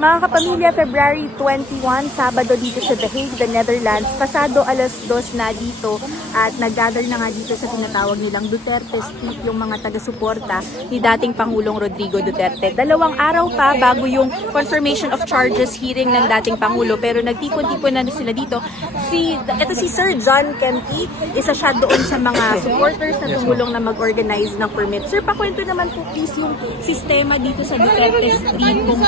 Mga kapamilya, February 21, Sabado dito sa The Hague, the Netherlands. Pasado alas 2 na dito at nag-gather na nga dito sa tinatawag nilang Duterte Street yung mga taga-suporta ni dating Pangulong Rodrigo Duterte. 2 araw pa bago yung confirmation of charges hearing ng dating Pangulo, pero nagtipon-tipon na sila dito. Ito si Sir John Kempi, isa siya doon sa mga supporters na tumulong na mag-organize ng permit. Sir, pakwento naman po please yung sistema dito sa Duterte Street, kung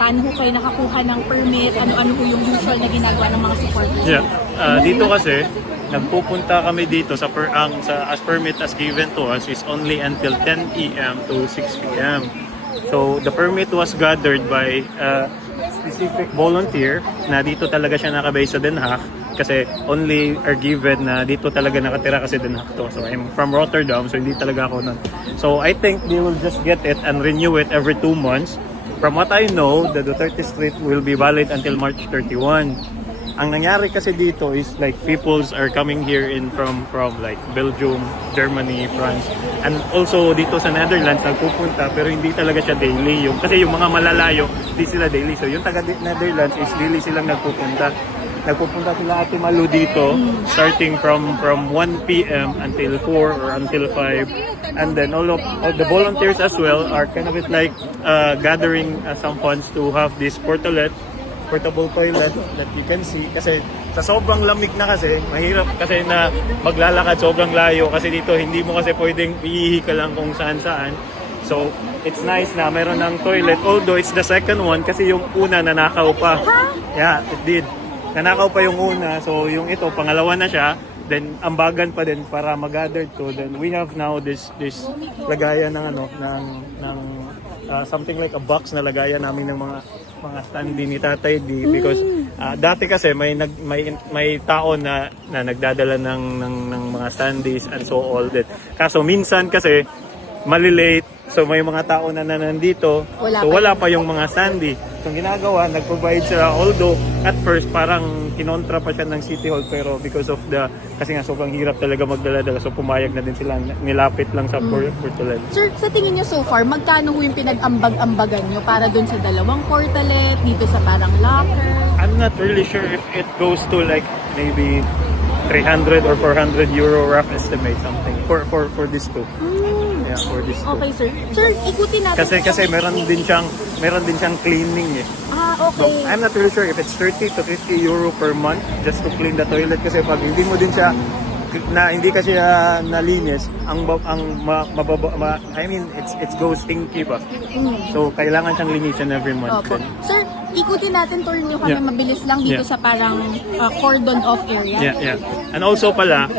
paano po kayo nakakuha ng permit, ano po yung usual na ginagawa ng mga supporters? Yeah. Dito kasi, nagpupunta kami dito sa as permit as given to us is only until 10 p.m. to 6 p.m. So the permit was gathered by a specific volunteer na dito talaga siya nakabase sa Den Haag kasi only are given na dito talaga nakatira kasi Den Haag to. So I'm from Rotterdam, so hindi talaga ako nun. So I think they will just get it and renew it every 2 months. From what I know, the Duterte Street will be valid until March 31. Ang nangyari kasi dito is like peoples are coming here in from like Belgium, Germany, France, and also dito sa Netherlands nagpupunta pero hindi talaga siya daily kasi yung mga malalayo hindi sila daily. So yung taga Netherlands is really silang nagpupunta sila Ate Malu dito starting from 1 p.m. until 4 or until 5, and then all the volunteers as well are kind of like gathering some funds to have this portable toilet that you can see kasi sa sobrang lamig na kasi mahirap kasi na maglalakad sobrang layo kasi dito hindi mo kasi pwedeng iihi ka lang kung saan. So it's nice na meron ng toilet, although it's the second one kasi yung una nanakaw pa. Yeah, it did. Nanakaw pa yung una, so yung ito pangalawa na siya, then ambagan pa din para mag-gather to. Then we have now this lagayan ng something like a box na lagayan namin ng mga standee ni Tatay D because dati kasi may tao na nagdadala ng mga standees and so all that. Kaso minsan kasi malilate, so may mga tao na nandito, wala pa yung mga standee. So ginagawa, nag-provide sila, although at first parang kinontra pa siya ng City Hall pero because of kasi nga sobrang hirap talaga magdala-dala, so pumayag na din sila, nilapit lang sa portalet. Sir, sa tingin niyo so far, magkano yung pinag-ambag-ambagan niyo para dun sa 2 portalet, dito sa parang locker? I'm not really sure if it goes to like maybe 300 or 400 euro rough estimate something for this two. Yeah, for this two. Okay, sir. Sir, ikutin natin. Kasi meron din siyang cleaning eh. Okay. So, I'm not really sure if it's 30 to 50 euro per month just to clean the toilet kasi pag hindi mo din siya hindi kasi nalinis, I mean it goes stinky ba. So kailangan siyang linisin every month. Opo. Sir, ikutin natin, tour niyo kami mabilis lang dito sa parang cordon off area. Yeah. And also pala,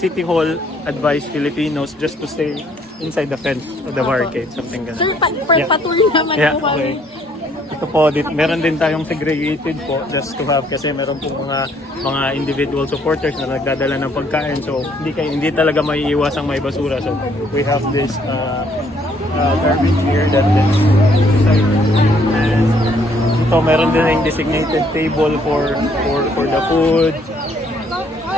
City Hall advised Filipinos just to stay inside the fence of the barricade, something ganun. Sir, patuloy naman po kami. Ito po, meron din tayong segregated po just to have kasi meron po mga individual supporters na nagdadala ng pagkain, so hindi talaga maiiwasang may basura. So we have this garbage here that is inside. And ito meron din yung designated table for the food.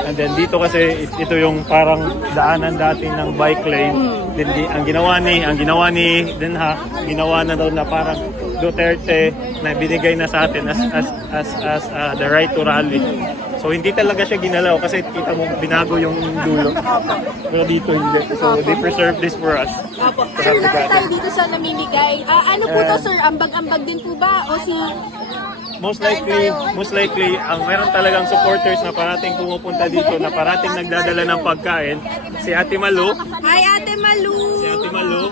And then dito kasi ito yung parang daanan dati ng bike lane. Then ang ginawa ni Den Haag, ginawa na daw na parang Duterte na binigay na sa atin as the right to rally. So hindi talaga siya ginalaw kasi kita mo binago yung dulo. Pero dito hindi. So they preserve this for us. Sir, nakita tayo dito sa namimigay. Ano po to, sir? Ambag-ambag din po ba? O si... Most likely, ang meron talagang supporters na parating pumupunta dito, na parating nagdadala ng pagkain. Si Ate Malu. Ay, Ate Malu! Si Ate Malu.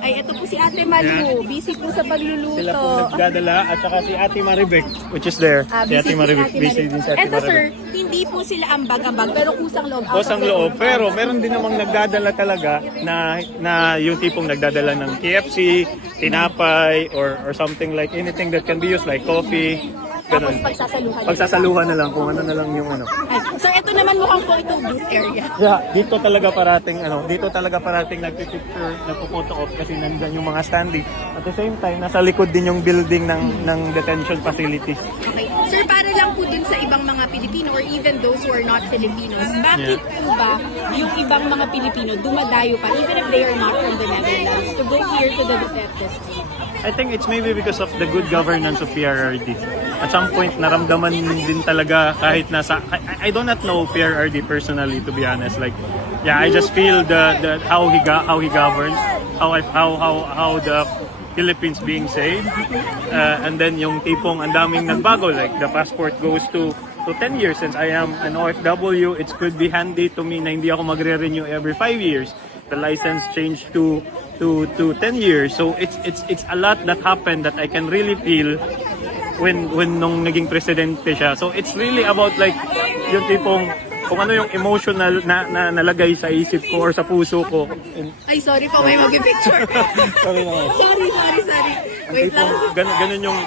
Ay, ito po si Ate Malu. Busy po sa pagluluto. Sila po nagdadala. At saka si Ate Maribek, which is there. Si Ate Maribek. Busy din si Ate Maribek. Ito, sir, hindi po sila ambag-ambag, pero kusang loob. Kusang loob. Pero meron din namang nagdadala talaga na yung tipong nagdadala ng KFC, tinapay, or something like anything that can be used like coffee. Ganun. Pagsasaluhan na lang kung ano na lang yung ano. Sir, ito naman mukhang photo booth area. Yeah, dito talaga parating nagpipicture, nagpo-photo off kasi nandiyan yung mga standee. At the same time, nasa likod din yung building ng detention facilities. Okay. Sir, para lang po dun sa ibang mga Pilipino or even those who are not Filipinos, bakit po ba yung ibang mga Pilipino dumadayo pa, even if they are not from the Netherlands, to go here to the Duterte Street? I think it's maybe because of the good governance of PRRD. At some point, naramdaman din talaga kahit nasa... I do not know PRRD personally, to be honest. Like, yeah, I just feel the how he governs, how the Philippines being saved, and then yung tipong ang daming nagbago. Like, the passport goes to 10 years. Since I am an OFW, it could be handy to me na hindi ako magre-renew every 5 years. The license changed to 10 years. So it's a lot that happened that I can really feel when nung naging presidente siya. So it's really about like yung tipong kung ano yung emotional na nalagay sa isip ko or sa puso ko. Ay, sorry po, may mag-picture. Sorry naman. sorry. Wait lang.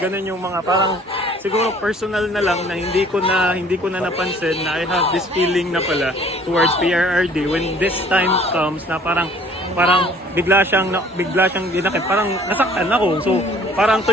Ganun yung mga parang siguro personal na lang na hindi ko na napansin na I have this feeling na pala towards PRRD when this time comes na parang bigla siyang dinakip, parang nasaktan ako. So parang to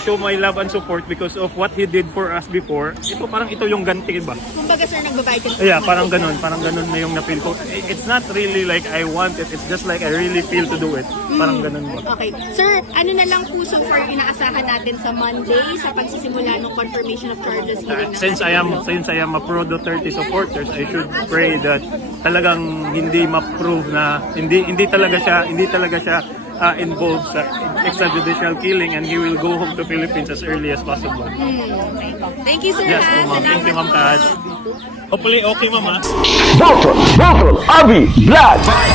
show my love and support because of what he did for us before. Ito yung ganti ba? Kumbaga sir, nagbabayad ka. Yeah, parang ganun na yung na-feel ko. It's not really like I want it, it's just like I really feel to do it. Parang ganun ba? Okay. Sir, ano na lang po so far inaasahan natin sa Monday sa pagsisimula ng confirmation of charges hearing na? Since I am a pro Duterte supporters, I should pray that talagang hindi ma-prove na hindi talaga siya involved sa extrajudicial killing and he will go home to Philippines as early as possible. Okay. Thank you, sir. Yes, ma'am. Thank you, ma'am Taj. Hopefully okay, ma'am. Vocal, Abi, Black.